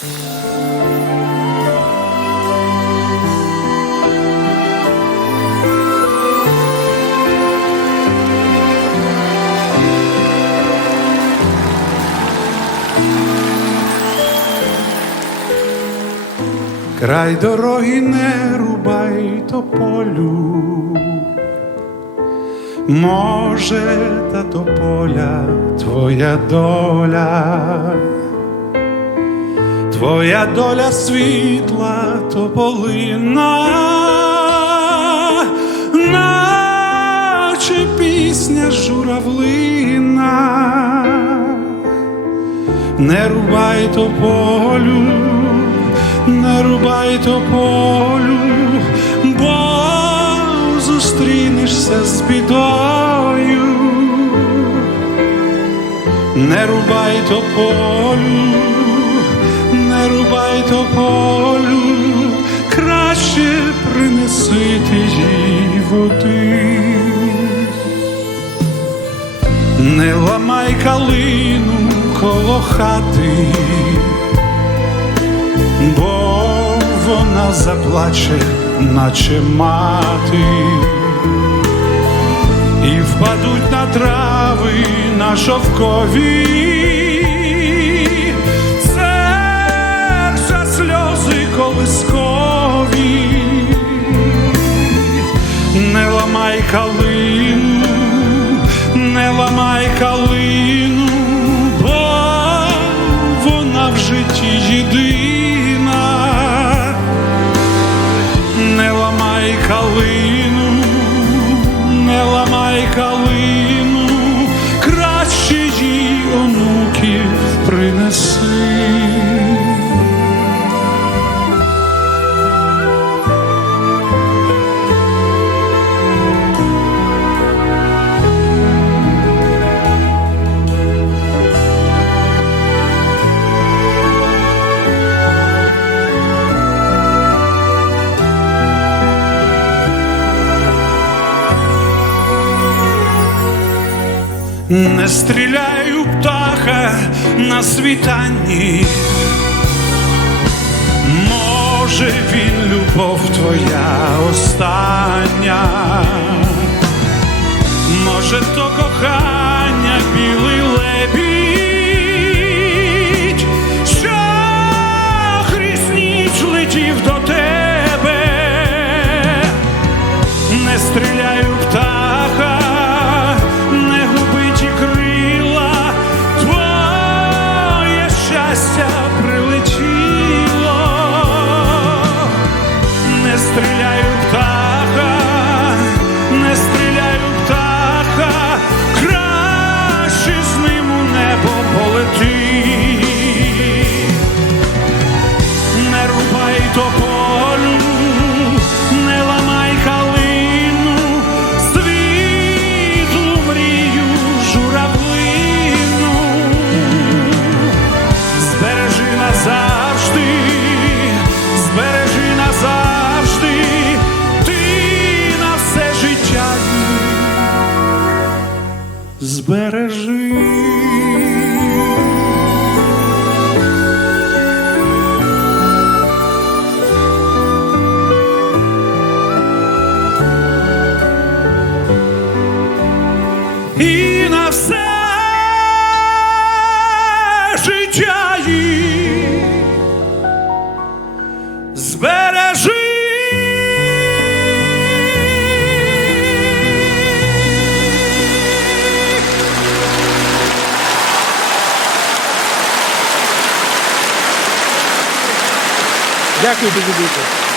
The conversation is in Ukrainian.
Край дороги не рубай тополю, може, та тополя твоя доля твоя доля світла тополина, наче пісня журавлина, не рубай тополю, не рубай тополю, бо зустрінешся з бідою, не рубай рубай тополю, краще принеси ти їй води. Не ламай калину коло хати, бо вона заплаче, наче мати, і впадуть на трави на шовкові. Калину, не ламай калину, бо вона в житті єдина, не ламай калину, не ламай калину, Не стріляй у птаха на світанні. Може, він любов твоя остання, може, то кохання білий лебідь, що крізь ніч летів до Збережи. і на все життя їй Дякую дуже.